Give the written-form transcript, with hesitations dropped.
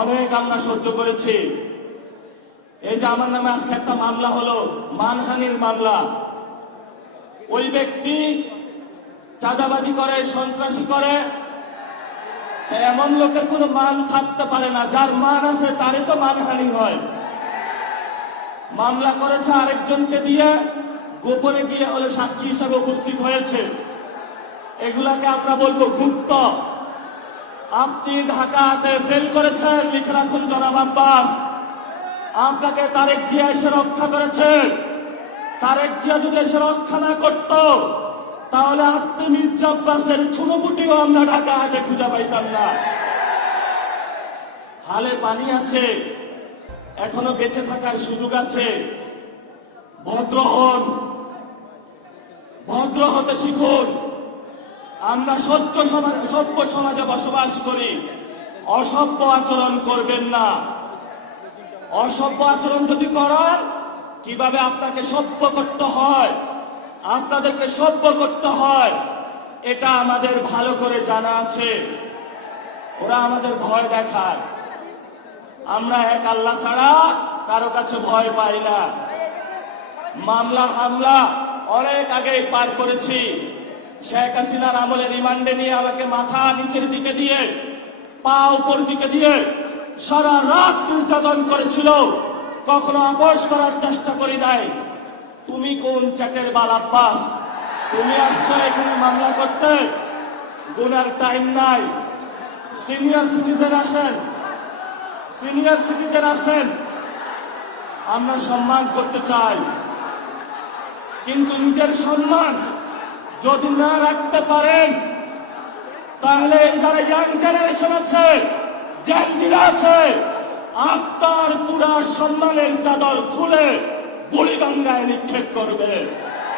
অনেক আমরা সহ্য করেছি। এই যে আমার নামে আজকে একটা মামলা হলো, মানহানির মামলা। ওই ব্যক্তি চাঁদাবাজি করে, সন্ত্রাসী করে, এমন লোকের কোনো মান থাকতে পারে না। যার মান আছে তারই তো মানহানি হয়। মামলা করেছে আরেকজনকে দিয়ে, গোপনে গিয়ে হলে সাক্ষী হিসাবে উপস্থিত হয়েছে। এগুলাকে আমরা বলবো গুপ্ত। আপনি ঢাকাতে ফেল করেছেন, লিখে রাখুন জনাব আব্বাস। আপনাকে তারেক জিয়া এসে রক্ষা করেছে। তারেক জিয়া যদি এসে রক্ষা না করত, তাহলে আপনি মির্জা আব্বাসের ছুনোপুটিও আমরা ঢাকা হাটে খুঁজে পাইতাম না। হালে পানি আছে, এখনো বেঁচে থাকার সুযোগ আছে। ভদ্র হন, ভদ্র হতে শিখুন। আমরা সভ্য সমাজে বসবাস করি। অসভ্য আচরণ করবেন না। অসভ্য আচরণ যদি করেন, কিভাবে আপনাকে সভ্য করতে হয়, আপনাদেরকে সভ্য করতে হয়, এটা আমাদের ভালো করে জানা আছে। ওরা আমাদের ভয় দেখায়। আমরা এক আল্লাহ ছাড়া কারো কাছে ভয় পাই না। মামলা হামলা অনেক আগেই পার করেছি। শেখ হাসিনার আমলে রিমান্ডে নিয়ে আমাকে মাথা নিচের দিকে দিয়ে, পা উপর দিকে দিয়ে সারা রাত নির্যাতন করেছিল। কখনো আপোষ করার চেষ্টা করি নাই। তুমি কোন চ্যাটের বাল আব্বাস? তুমি আসছো এখানে মামলা করতে? গুনার টাইম নাই। সিনিয়র সিটিজেন আসেন, সিনিয়র সিটিজেন আসেন। আমরা সম্মান করতে চাই, কিন্তু নিজের সম্মান যদি না রাখতে পারেন, তাহলে যারা ইয়াং জেনারেশন আছে, জেনজিরা আছে, আপনার পুরা সম্মানের চাদর খুলে বুড়িগঙ্গায় নিক্ষেপ করবে।